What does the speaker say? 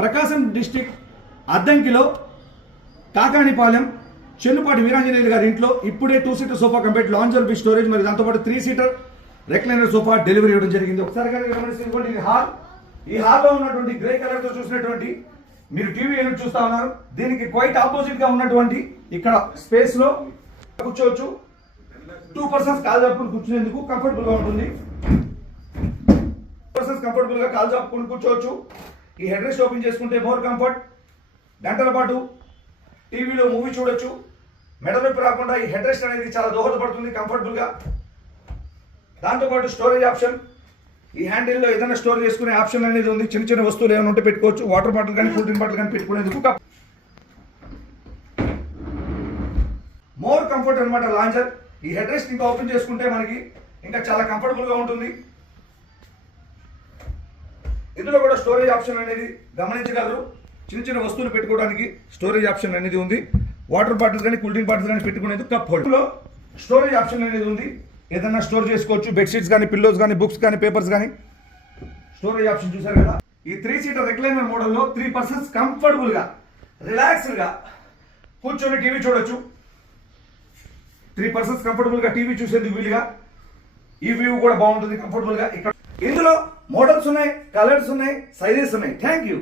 ప్రకాశం district అద్దంకిలో కాకాణిపాలెం Chennupati Veeranjaneyulu గారి ఇంట్లో ఇప్పుడే 2 seater sofa complete lounger with storage మరియు దాంతోపాటు 3 సీటర్ రెక్లైనర్ సోఫా డెలివరీ ఇవ్వడం జరిగింది. ఒకసారి గమనిస్తే ఇది హాల్. ఈ హాల్లో ఉన్నటువంటి గ్రే కలర్ తో చూసినటువంటి మీరు టీవీ యూనిట్ చూస్తా ఉన్నారు. దీనికి క్వైట్ ఆపోజిట్ గా ఉన్నటువంటి ఇక్కడ స్పేస్ లో కూర్చోవచ్చు. 2 పర్సన్స్ కాలు జాపుకుని కూర్చునేందుకు కంఫర్టబుల్ గా ఉంటుంది. కంఫర్టబుల్ గా కాలు జాపుకుని కూర్చోవచ్చు. ఈ హెడ్ రెస్ట్ ఓపెన్ చేసుకుంటే మోర్ కంఫర్ట్. గంటల పాటు టీవీలో మూవీ చూడొచ్చు. మెడ నొప్పి రాకుండా ఈ హెడ్ రెస్ట్ అనేది చాలా దోహదపడుతుంది కంఫర్టబుల్ గా. దాంతోపాటు స్టోరేజ్ ఆప్షన్, ఈ హ్యాండిల్లో ఏదైనా స్టోర్ చేసుకునే ఆప్షన్ అనేది ఉంది. చిన్న చిన్న వస్తువులు ఏమైనా ఉంటే పెట్టుకోవచ్చు. వాటర్ బాటిల్ కానీ కూల్ డ్రింక్ బాటిల్ కానీ పెట్టుకునేందుకు మోర్ కంఫర్ట్ అనమాట లాంచర్. ఈ హెడ్ రెస్ట్ ఇంకా ఓపెన్ చేసుకుంటే మనకి ఇంకా చాలా కంఫర్టబుల్ గా ఉంటుంది. ఇందులో కూడా స్టోరేజ్ ఆప్షన్ అనేది గమనించగలరు. చిన్న చిన్న వస్తువులు పెట్టుకోవడానికి స్టోరేజ్ ఆప్షన్ అనేది ఉంది. వాటర్ బాటిల్స్ కానీ కూల్ డ్రింక్ బాటిల్స్ కానీ పెట్టుకునేందుకు కప్ హోల్డర్లో స్టోరేజ్ ఆప్షన్ అనేది ఉంది. ఏదైనా స్టోర్ చేసుకోవచ్చు. బెడ్షీట్స్ కానీ, పిల్లోస్ కానీ, బుక్స్ కానీ, పేపర్స్ కానీ స్టోరేజ్ ఆప్షన్ చూసారు కదా. ఈ 3 సీటర్ రెక్లైనర్ మోడల్లో 3 పర్సన్స్ కంఫర్టబుల్ గా రిలాక్స్డ్ గా కూర్చొని టీవీ చూడొచ్చు. 3 పర్సన్స్ కంఫర్టబుల్ గా టీవీ చూసేందుకు వీలుగా. ఈ వ్యూ కూడా బాగుంటుంది కంఫర్టబుల్ గా. ఇక్కడ ఇందులో మోడల్స్ ఉన్నాయి, కలర్స్ ఉన్నాయి, సైజెస్ ఉన్నాయి. Thank you.